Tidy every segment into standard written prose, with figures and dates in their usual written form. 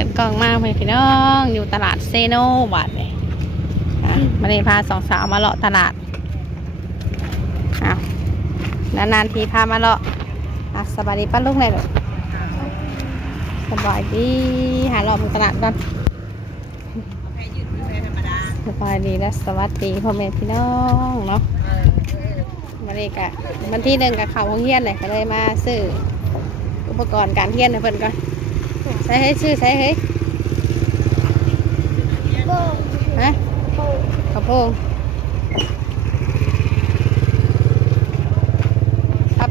ปิดกล่องมาพี่น้องอยู่ตลาดเซโนบาทเลยมาเลยพาสองสาวมาเลาะตลาดนานๆทีพามาเลาะสบายดีป้าลูกไหนหรอสบายดีหาเลาะบนตลาดกันสบายดีและสวัสดีพ่อแม่พี่น้องเนาะมาเลยกะวันที่1กับเขาห้องเฮียนเลยก็เลยมาซื้ออุปกรณ์การเฮียนให้เพิ่นก่อนใช้ให้ชื่อใช้เฮ้ยฮะกระโปรง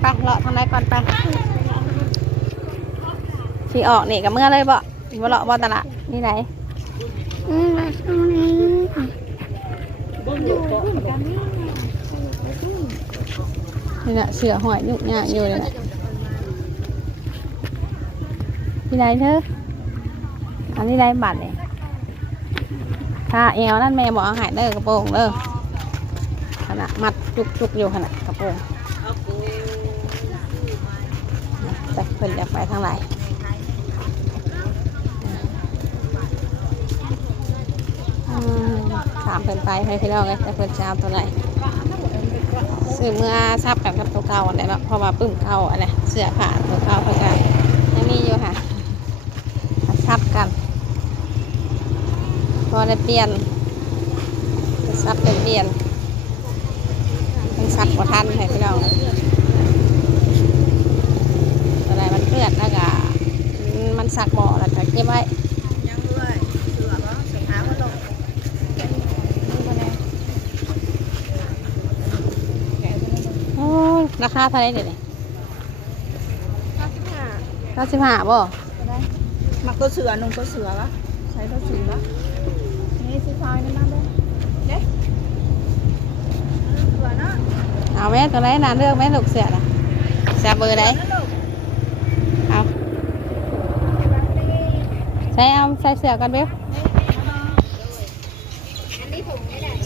ไปเลาะทางไหนก่อนไปสีออกนี่กับเมื่อเลยบ่เลาะบ่ตลาดนี่ไหนมาตรงนี้นี่น่ะเสือหอยยุกเนี่ยอยู่เลยน่ะที่ไหนเธออันนี้ได้บัตรเลยถ้าเอวนั่นแม่บอกเอาหายเด้อกระโปรงเด้อขนาดมัดจุกอยู่ขนาดกระโปรงจะเพิ่นอยากไปทางไหนถามเพิ่นไปให้พี่น้องเลยจะเพิ่นจะเอาตัวไหนซื้อเมื่อซับกันกับตัวเก่าอะไรเนาะเพราะว่าปึ้มเก่าอะไรเสื้อผ้าตัวเก่าเพื่อนกันยังมีอยู่ค่ะซับกันพอได้เปลี่ยนซับเป็นเปลี่ยนมันซับกว่าทันให้พี่น้องอะไรมันเปื้อนแล้วก็มันซักบ่อแล้วก็เก็บไว้ยังด้วยเสือก็ใส่ขาก็ลงโอ้ราคาเท่าไหร่เดี๋ยวนี้95บ่mặc có sữa nung có sữa á thấy có sữa á nghe xí phai nó mang đây đấy sữa nó เอาแม่ตัวไหนนานเลือกแม่ลูกเสือนะเสือเบอร์ไหนเอาใส่เสือกันเบ๊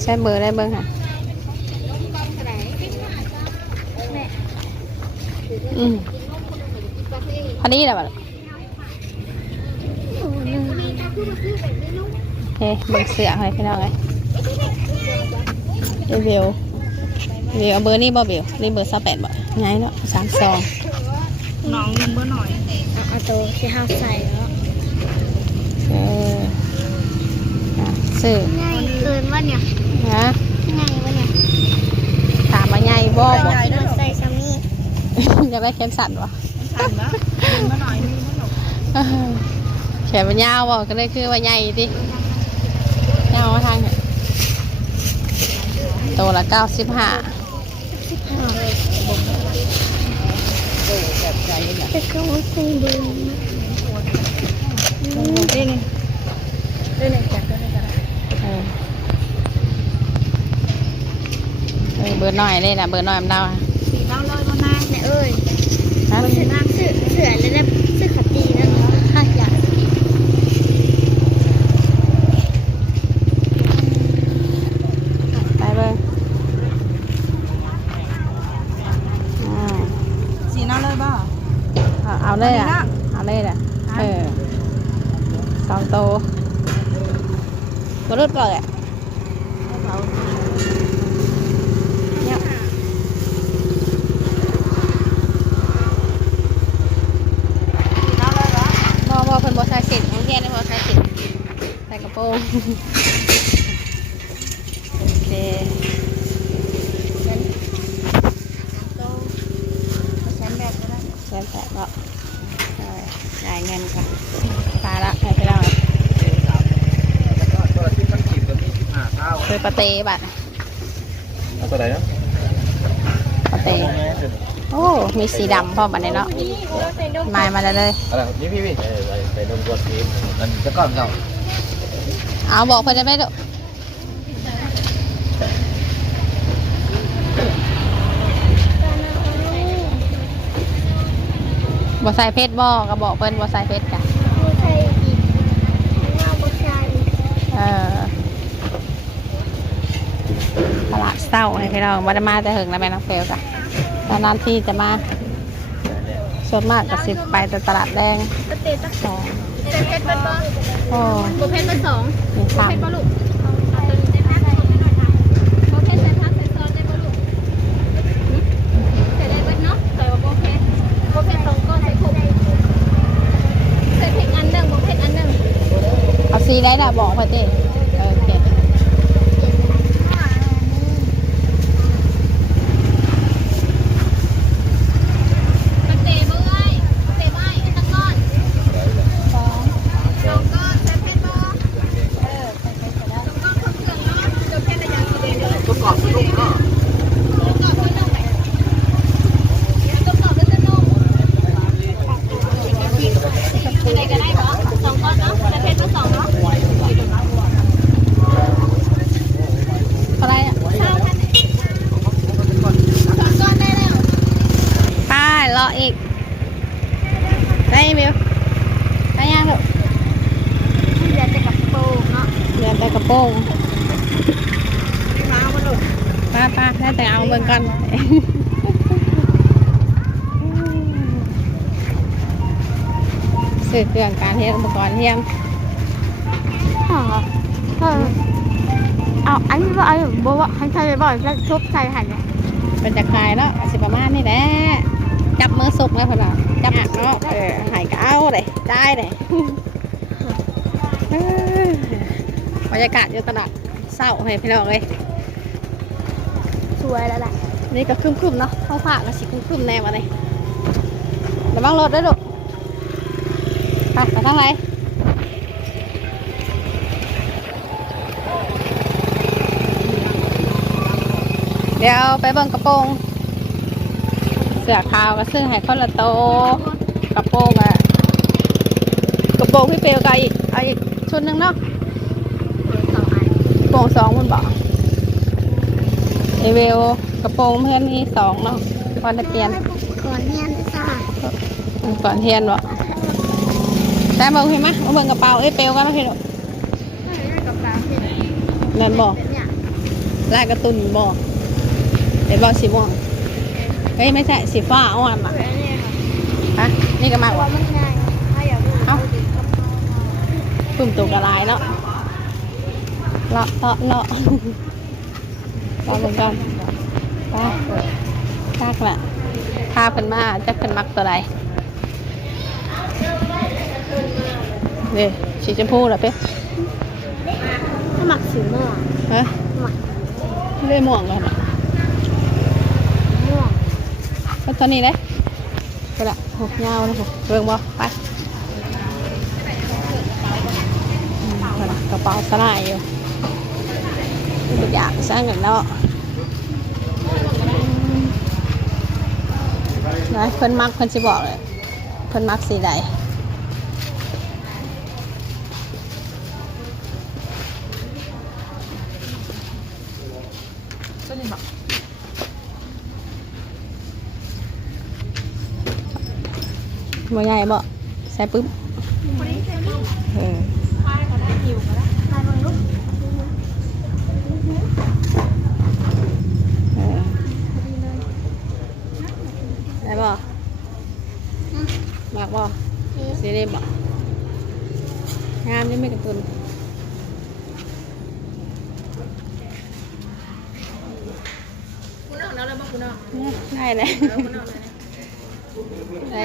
ใส่เบอร์ได้เบิ้งค่ะพอดีแล้วบ่เฮ้เบอร์เสือให้พี่น้องเลยเบลเอาเบอร์นี่บ่เบลนี่เบอร์28บ่ไงเนาะ32น้องนึงเบอร์หน่อยเอาตัวที่ห้าใส่แล้วซื้อง่ายเกินว่าเนี่ยฮะง่ายว่าเนี่ยถามว่าไงบ่ใส่ซัมมี่อยากได้แขนสั่นบ่สั่นนะเบอร์หน่อยนี่มันหนกแขนมันยาวบ่ก็เลยคือว่าใหญ่ดิยาวมาทางเนี่ยตัวละ95จะเข้าใส่เบอร์นี่นี่จับได้เบอร์น้อยเลยนะเบอร์น้อยมันเดาสีน้องลอยมานานเนี่ยเอ้ยเสือน้ำเสือเลยนะเสือขัดตีนั่นเนาะค่ะอยากไปเบอร์สีน้องเลยบ่เอาเลยอ่ะเอาเลยอ่ะ2 โตก็รุดก่อนแหละบ่เพิ่นบ่ใส่เข็มของแกนี่บ่ใส่เข็มใส่กระโปรงโอเคแสน8เนาะจ่ายเงินค่ะปลาละให้ไปแล้วคือปลาเตะบัดตัวไหนนะปลาเตะโอ้มีสีดำพร้อมบัดนี้เนาะมาเลยอะไรนี่พี่ไปนมกดสีมันจะก้อนเก่าเอาบอกเพิ่นได้ไหมลูกบ่ใส่เพชรบ่ก็บอกเพิ่นบ่ใส่เพชรจ้ะใส่อีกเงาบุษราตลาดเศร้าให้พี่น้องบ่ได้มาแต่หึงแล้วแม่น้องเฟลจ้ะตอนนั้นที่จะมาส่วนมากก็สิไปแต่ตลาดแดง เตะตักสอง ใส่เพชรเป็นบ่ โอ้ บ่เพชรเป็นสอง มี เพ สาม ชรบ่ลูกเอาตัวนี้ได้พักใส่หน่อยค่ะบ่เพชรใส่พักใส่ซอนได้บ่ลูกใส่ได้เบิดเนาะใส่ว่าบ่เพชรสองก้อนใส่คุกใส่เพชรอันหนึ่งบ่เพชรอันหนึ่ง เอาสีได้ละบอกพ่อเต้โอเค กระเตะบ่เอ้ยกระเตะบ่ไอ้ตะก้อนสองก้อนใส่เพชรบ่สองก้อนเครื่องเนาะเดี๋ยวเพชรละอย่างสิเด้อ ประกอบลูกเนาะ ประกอบด้วยนุ่มไหมประกอบด้วยนุ่มอะไรก็ได้เหรอสองก้อนเนาะใส่เพชรมาสองเนาะ อะไรอ่ะ เท่าท่านเนี่ยสองก้อนได้แล้ว ป้ารออีกได้มิวได้ยังลูก ที่เหลือแต่กับโป่งเนาะ เหลือแต่กระโปรง มามาลูก ป้าได้แต่เอาเบิ่งก่อนซื้อเครื่องการเฮ็ดอุปกรณ์เทียม เอาอันนี้ว่าบอกว่าให้ใช้บ่อยแล้วชุบใส่หันเนี่ย เป็นจะคลายเนาะสิประมาณนี้แหละจับมือสุกแล้วพอละจับหักเนาะหายก็เอาเลยได้เลยบรรยากาศอยู่ตลาดเศร้าให้พี่น้องเลย สวยแล้วแหละ นี่ก็ครึมๆเนาะท้องฟ้าก็สิครึมๆแน่มาเลยระวังรถด้วยลูกไปทางไหนเดี๋ยวไปเบิ่งกระโปรงเสื้อขาวก็ซื้อให้คนละโตกระโปรงอะกระโปรงพี่เปลก็เอาอีกชุดหนึ่งเนาะ สองอัน กระโปรงสองมันบอกเอเวลกระโปรงเพื่อนนี่สองเนาะก่อนจะเปลี่ยน ก่อนเนียนจ้า ก่อนเทียนบอกได้เบิ่งเห็นไหมมาเบิ่งกระเป๋าเอ้ยเปลกันนะพี่ลูก กับปลาเห็ด นั่นบอก เนี่ย ลายการ์ตูนบอกเดี๋ยวบอกสีม่วงเฮ้ยไม่ใช่สีฟ้าอ่อนอ่ะ อันนี้ค่ะ ฮะนี่ก็มากกว่า มันง่ายถ้าอยากรู้ เอ้าปุ่มตัวกระลายเนาะเลาะเลาะเลาะลองเหมือนกันไปซากละพาเพิ่นมาจะเพิ่นมักตัวใดนี่สีชมพูเหรอเป๊ะ ถ้าหมักสีม่วง ฮะ หมัก เลื่อยม่วงกันนะ ม่วง ก็ตอนนี้เลยไปละโหยาวเลยโหเบิ่งบ่ไปไปละกระเป๋าสลายอยู่ทุกอย่างสร้างกันเนาะนะเพิ่นมักเพิ่นสิบอกเลยเพิ่นมักสีใดบ่ใหญ่บ่ใส่ปึ๊บ คนนี้ใช่ไหม เออ ป้ายก็ได้หิวก็ได้ป้ายบางลูก เออได้บ่มักบ่สีได้บ่งามนี่ไม่กระตุน คุณเอาแล้วบ้างคุณเอา ได้เลยได้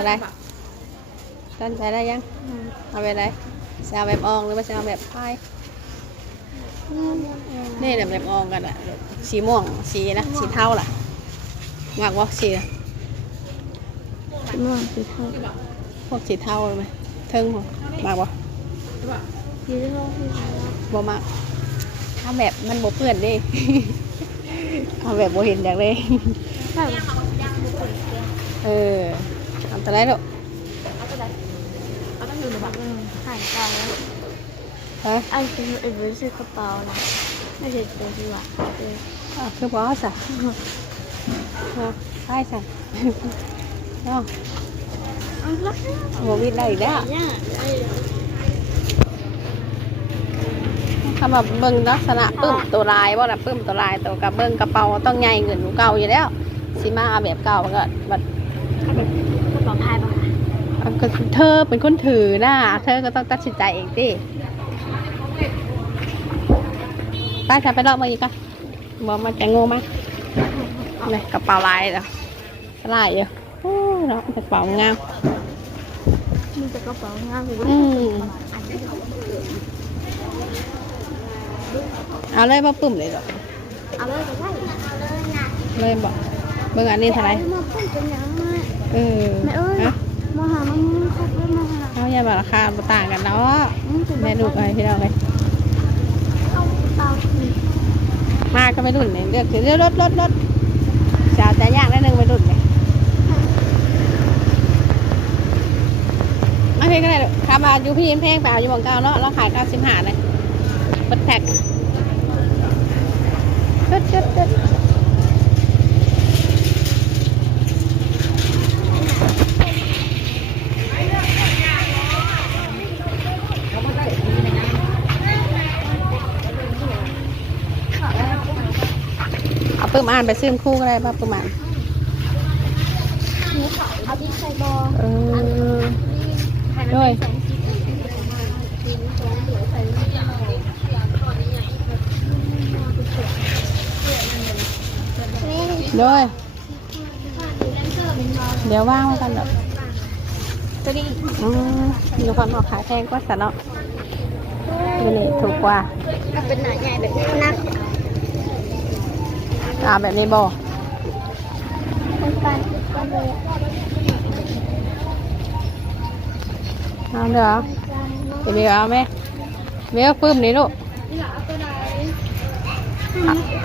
อะไรตั้งใจได้ยังเอาแบบไหนจะเอาแบบอองหรือว่าจะเอาแบบพายนี่แหละแบบอองกันอะสีม่วงสีนะสีเทาล่ะมากว่าสีนะ ม่วงสีเทา พวกสีเทาไหมเทิงหัวมากว่า สีเทาสีเทา บ่มากถ้าแบบมันบ่เปื้อนดิ เอาแบบบ่เห็นอย่างเลย ใช่ เออทำตัวไรลูก เอาไปเลยเอาต้องอยู่หรือเปล่าหายใจแล้ว ฮะ ไอ้เป็นไอ้เป็นซื้อกระเป๋านะไม่ใช่เป็นที่ว่าเป็น อ้าวคือบอสอ่ะใช่ใช่เนาะ อันละ โมวิดได้อีกแล้ว เนี่ยไอ้ คำแบบเบิ้งลักษณะปึ้มตัวลายว่าแบบปึ้มตัวลายตัวกับเบิ้งกระเป๋าต้องใหญ่เงินเก่าอยู่แล้วสีมาเอาแบบเก่ามันก็แบบ กระเป๋าพายป่ะ เอา ก็เธอเป็นคนถือนะเธอก็ต้องตัดสินใจเองสิป้าจะไปรอบมาอีกอ่ะบอกมาแจงโง่มากเลยกระเป๋าลายเหรอลายเยอะโอ้เนาะกระเป๋างาม มีแต่กระเป๋างามเลย เอาเลยมาปุ่มเลยหรอ เอาเลยก็ได้เอาเลยนะ เลยบอกเบิ่งอันนี้เท่าไหร มาพูดเป็นยังไง เออ แม่เอ้ย ฮะ มาหามันครบแล้วมาหา เอาอย่ามาราคาบ่ต่างกันเนาะแม่ดูไปพี่น้องเลย เอาเตาผี มาก็ไม่รุ่นเลยเลือกคือรถจะเอาใจยากได้หนึ่งไม่รุ่นเลยไม่เพียงก็ได้ค่าบาทอยู่พี่แพงเปล่าอยู่ของเก่าเนาะเราขาย95เลยเปิดแท็กจุดเอาปื้มอ่านไปซื้อคู่ก็ได้ป่ะปื้มอ่าน มีขายเอาที่ใส่บอ เออด้วย ด้วยเดี๋ยวว่างมากันเนาะ ตัวนี้ มีความออกขายแพงกว่าสันเนาะดูนี่ถูกกว่า เป็นหนาใหญ่แบบนี้นัก แบบนี้บ่ เป็นการกันเลย เอาเด้อเดี๋ยวเอาไหมเดี๋ยวปื้มนี่ลูก นี่หล่ะตัวใด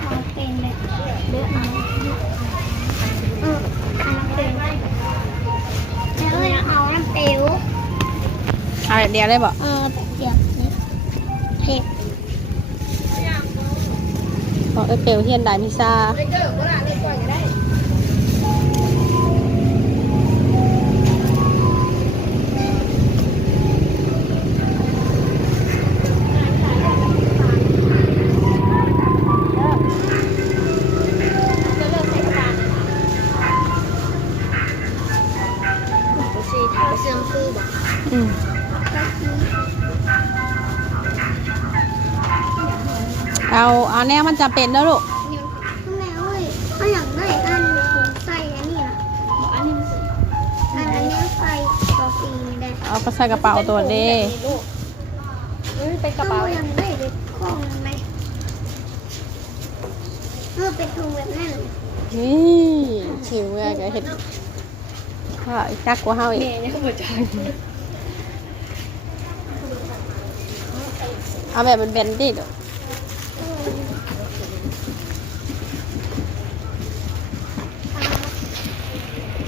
ทำเป็นแบบเลือกเอาอันเป็นแล้วเอาน้ำเตียว เอาแบบเดียวได้บ่ เดี๋ยวนี้เผ็ด บอกเปลวเฮียนได้มิซาอืมเอาแนวมันจะเป็นแล้วลูก แม่เอ้ยเขาอยากได้อันใส่อันนี้นะอันนี้ใส่กาแฟได้ เอาไปใส่กระเป๋าตัวเด้ เป็นกระเป๋ายังได้เลยของไหมเป็นถุงแบบนั้น นี่ชิวเลยก็เห็นว่าจักกว่าเฮาอีกเอาแบบเป็นเบนดิลูก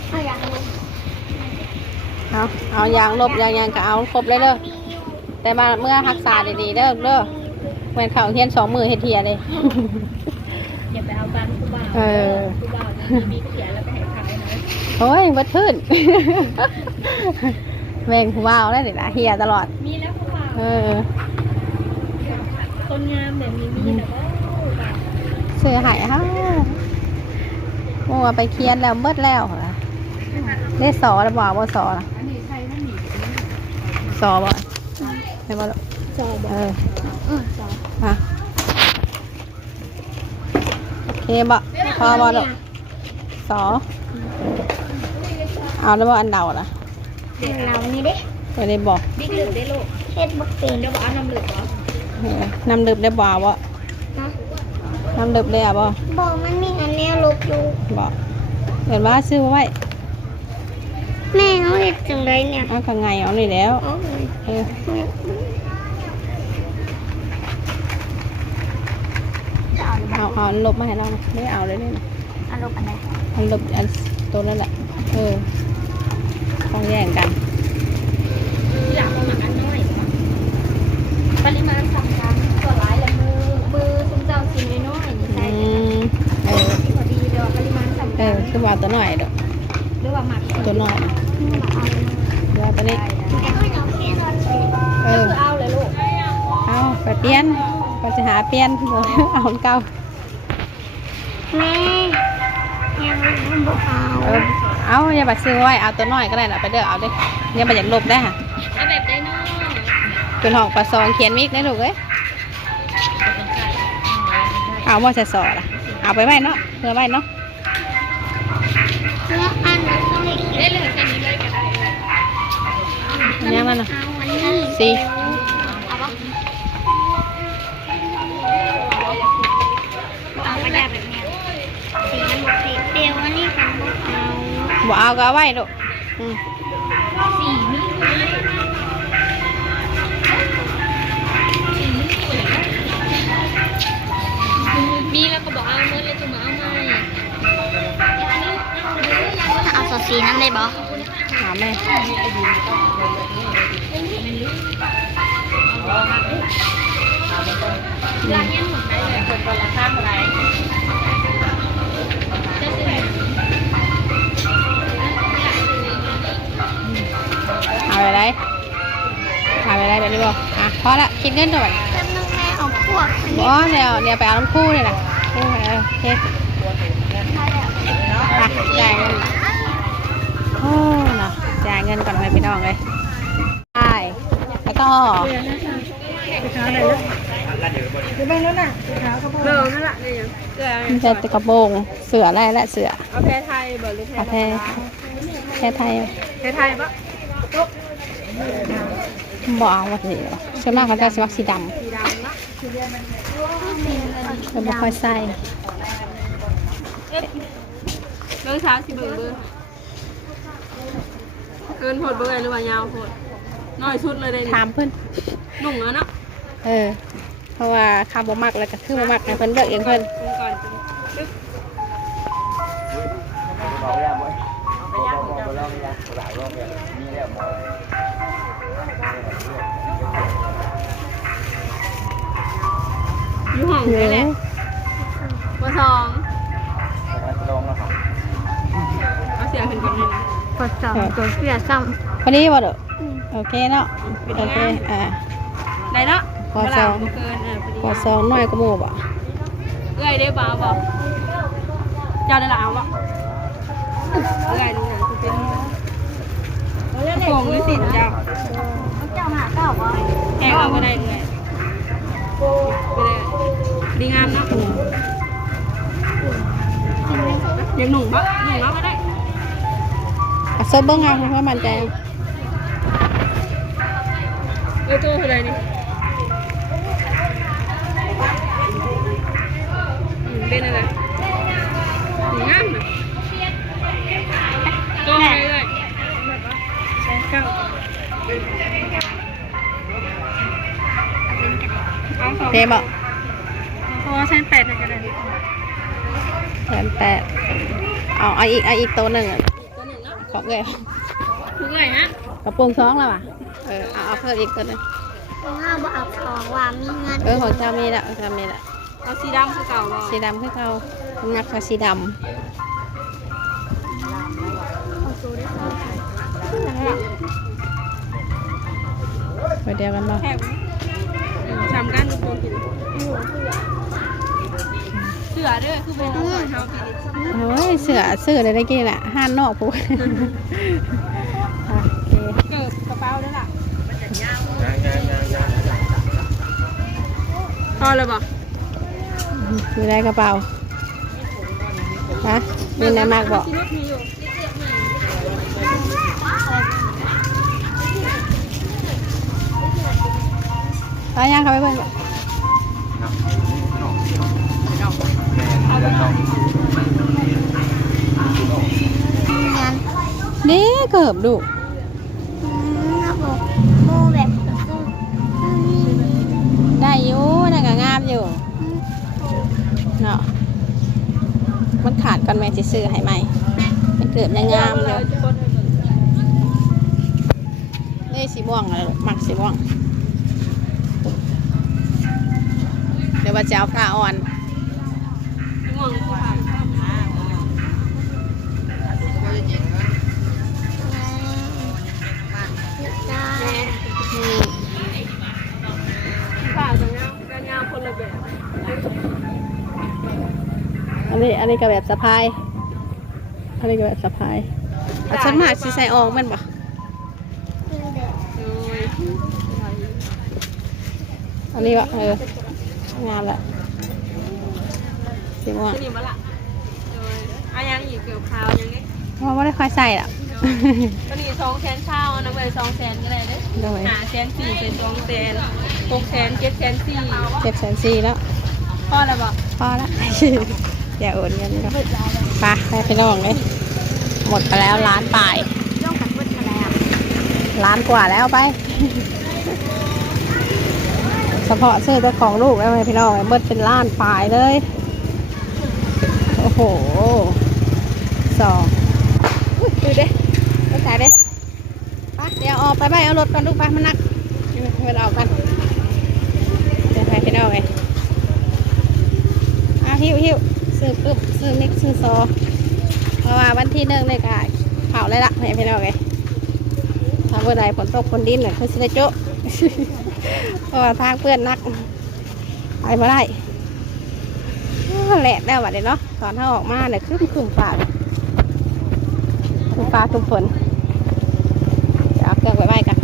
เขาอยากรู้ เอายางลบยางก็เอาครบเลยเด้อแต่มาเมื่อรักษาดีๆเด้อเหมือนเขาเฮียน2 มือเฮ็ดเทียเลย อย่าไปเอาการผู้บ่าวผู้บ่าวมีเขียนแล้วไปให้ขายนะ โอ้ยวัดพื้น แม่งผู้ว่าวได้เลยนะเฮียตลอด มีแล้วผู้บ่าว ต้นงามแบบนี้มีแต่ว่า เสียหายฮะโอ้ไปเคียนแล้วเบิดแล้วเหรอได้สอแล้วบอกว่าสอละสอบ่ไม่บอกหรอก จอบอกจอ ฮะโอเคบ่พอบ่หรอกสอเอาแล้วบ่อันเดาล่ะ เรานี่เด้ ไปได้บอก บิ๊กลืมได้ลูกเฮ็ดบักเป็นเดี๋ยวบอกเอาน้ำเหลืองเหรอ น้ำดึบได้บ่าวะ นะ น้ำดึบได้อ่ะบ่ บอกมันมีอันเนี้ยลบอยู่ บ่เห็นว่าซื้อไว้ แม่เขาเฮ็ดจังไรเนี่ย เอาข้างไงเอานี่แล้ว โอ้ย เออเอาลบมาให้เรานะไม่เอาเลยนี่นะ อันลบอันไหน อันลบอันตัวนั่นแหละต้องแย่งกัน อยากมาหมักอันน้อยปริมาณสำคัญตัวร้ายและมือซุ้มเจ้าชิ้นน้อยนี่ใช่ที่พอดีเลยว่าปริมาณสำคัญ คือว่าตัวหน่อยเด้อ หรือว่าหมัก ตัวหน่อย หมักเอา เดี๋ยวตัวนี้ คือเอาเลยลูก เอาไปเปลี่ยนก็จะหาเปลี่ยน เอาคนเก่า แม่ยังไม่เอา เอา เอาอย่าไปซื้อไว้เอาตัวน้อยก็ได้นะไปเด้อเอาดิอย่าไปอยากลบได้ค่ะ เอาแบบได้เนาะ เป็นห้องปลาซองเขียนมิกได้ลูกเอ้ยเอาว่าจะสอล่ะเอาไปไว้เนาะเพื่อไว้เนาะ แล้วอันนั้นก็ได้เลยแค่นี้เลยก็ได้เลย อันนี้มันน่ะ เอาวันนี้ สี่ เอาปะเอากระดาษแบบเนี้ยสีมันหมดสีเดียวอันนี้ผมบอกเอาบ่เอาก็เอาไว้ลูกอืม สีนี้มีแล้วก็บอกเอาเมื่อเลยจะมาเอาไหมเอาสอดสีน้ำได้บ่ หาแม่ ร้านนี้หมดได้เลยคนละราคาเท่าไหร่จะซื้อ เอาไปได้เอาไปได้แบบนี้บ่อ่ะพอละคิดเงินด้วย จำนวนแม่ของพวก บ่เดี๋ยวไปเอาน้ำคู่เลยนะคู่โอเคอ่ะจ่ายเงินโอ้เนาะจ่ายเงินก่อนไปพี่น้องเลยใช่แล้วก็มันจะตะกระโปรงเสืออะไรและเสือ เอาแพรไทยบ่หรือแพร เอาแพ้ไทย แพรไทยปะ บ่เอาว่าสีส่วนมากเขาจะสมัครสีดำ สีดำนะ เป็นบ่ค่อยใส่ เบอร์เช้าสิเบอร์เกินโพดเบอร์หรือว่ายาวโพดน้อยชุดเลยได้ ถามเพิ่น นุ่งแล้วเนาะ เพราะว่าคำบ่มักแล้วก็คือบ่มักให้เพิ่นเลือกเองเพิ่น ก่อนจึ๊บอยู่ห้องนี่แหละเบอร์สองเอาเสียขึ้นก่อนเลยนะ กดสองตัวเสื้อซ้ พอดีบ่เด้อโอเคเนาะโอเคได้เนาะ พอสอง เกินพ พ อ อ ดี ซองน้อยก็หมู่บ่ เอ้ยได้บ่าวบ่เจ้าได้ละเอาบ่เอ้ยนี่นะคือเป็นโป่งหรือสิเจ้า ำเจ้ามาเก้าบ่ แห้งเอาก็ได้เลยไปเลยดีงามเนาะยังหนุ่มปะหนุ่มเนาะก็ได้ อ่ะซบเบิ่งเอาเพราะว่ามันใจ ตัวเท่าไรนี่เป็นอะไรงามนะตัวอะไรเลยใช่เก้าเอาสอง เทบ่ เพราะว่าใช้แปดกันเลย 1,800เอาอีกตัวหนึงอะ ตัวหนึ่งเนาะ ของเอ้ย ทุกเลยฮะ กระโปรงท้องแล้วว่ะเอาเพิ่มอีกตัวหนึง ห้าบ่เอาของว่ามีเงิน ของเจ้ามีละของเจ้ามีละ เอาสีดำคือเก่าบ่ สีดำคือเก่ามักสีดำไปเดียวกันบ่ แคบทำกันตัวกินเสือด้วยคือเป็นเอาเท้ากิน โอ้ยเสือเลยได้กินแหละห้านนอกปุ๊บโอเค เกิดกระเป๋าด้วยล่ะพอเลยบ่ มีอะไรกระเป๋าฮะมีอะไรมากบอก มีอยู่ ไปย่างเขาไปเบิ่งก่อน งาน นี่เกือบดู ระบบโมแบบสู้ ได้อยู่นั่นก็งามอยู่เนาะมันขาดกันไหมสิซื้อให้ใหม่มันเกือบยังงามอยู่นี่สีม่วงอะไรลูกมักสีม่วงเดี๋ยวว่าจะเอาผ้าอ่อน ง่วงผ่าน ได้ นี่ ผ่านกันยาวคนละแบบ อันนี้ก็แบบสะพายอันนี้ก็แบบสะพาย เ เอาฉันมาสิใส่ออกแมันบ่ โอ้ย อันนี้วะงานละสีม่วง สนิมมาละโดยอายังอีกเกี่ยวขาวยังไง เพราะว่าไม่ได้ค่อยใส่ละ ก็นี่200,000เช่าน้ำเลย200,000ก็ได้เด้ โดย 500,000 4เป็น200,000 600,000 700,000 700,000แล้ว พอแล้วบ่ พอละ อย่าโอนเงินก็ไปน้องเลยหมดไปแล้วล้านปลาย ย่องกันเพิ่นมาแล้ว ล้านกว่าแล้วไป เฉพาะเสื้อเจ้าของลูกแล้วไงพี่น้องเบิดเป็นล้านปลายเลย โอ้โหอุ้ยดูเด้ก็ใส่เด้ไปเดี๋ยวออกไปไปเอารถก่อนลูกไปมันหนักเงินออกกันเดี๋ยวไปพี่น้องไงหิวซื้อปุ๊บซื้อมิกซื้อซอเพราะว่าวันที่1เลยค่ะเผาเลยละพี่น้องไงทางเมื่อใดฝนตกฝนดินเนี่ยคือสิได้โจ๊ะ เพราะว่าทางเพื่อนนักไปมาได้แหลกแล้ววะเดี๋ยวเนาะตอนถ้าออกมาเนี่ยขึ้นฟ้าทุกฝนจะเอาเครื่องไปไหว้กัน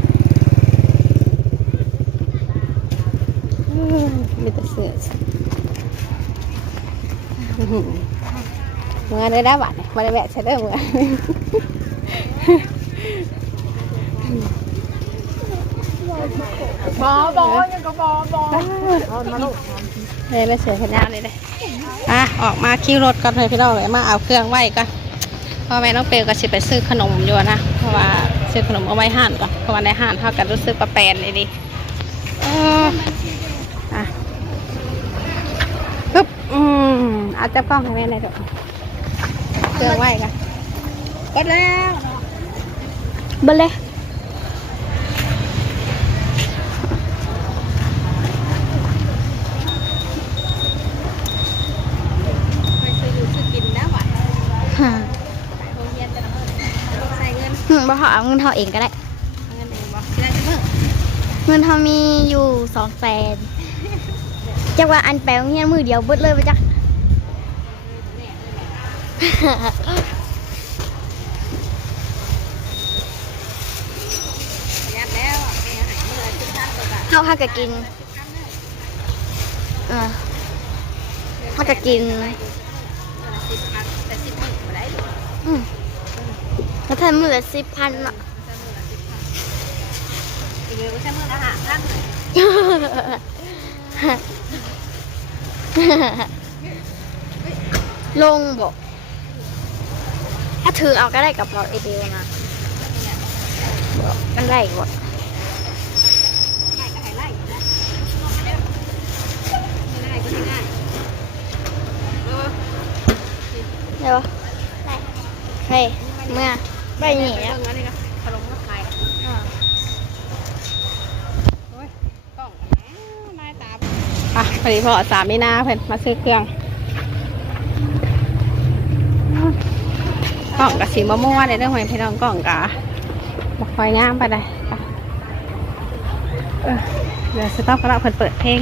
มีแต่เสือเมื่อได้ได้บัตรมาได้แวะใช้ได้เมื่อ บอยังก็บเลยไม่เสียขนาดเลยเลยออกมาคิวรถก่อนเลยพี่น้องเลยมาเอาเครื่องไหว้ก่อนพ่อแม่น้องเปลก็สิไปซื้อขนมอยู่นะเพราะว่าซื้อขนมเอาไว้ห่านก่อนเพราะว่าในห่านเท่ากันรู้สึกประแปนเลยดิปึ๊บเอาจับกล้องให้แม่หน่อยเถอะเครื่องไหว้กันกดแล้วเบิดเลยบ่เอาเงินเท่าเองก็ได้ เงินเท่ามีอยู่200,000จักว่าอันแปลงเฮียนมือเดียวเบิดเลยไปจ้ะ เฮาก็กินเฮาก็กินแล้วท่านมือละ10,000เนาะลงบอกถ้าถือเอาก็ได้กับเราไอเดียวนะมันไล่กว่าเดี๋ยวเฮ้ยเมื่อไปหนีแล้ว ขนมก็ขายพอดีพอ3 มีนาเพิ่นมาซื้อเครื่องกล่องกับสีมะม่วงในเรื่องของพี่น้องกล่องกะมาคอยงามไปเลยเดี๋ยวสต๊อกก็แล้วเพิ่นเปิดเพลง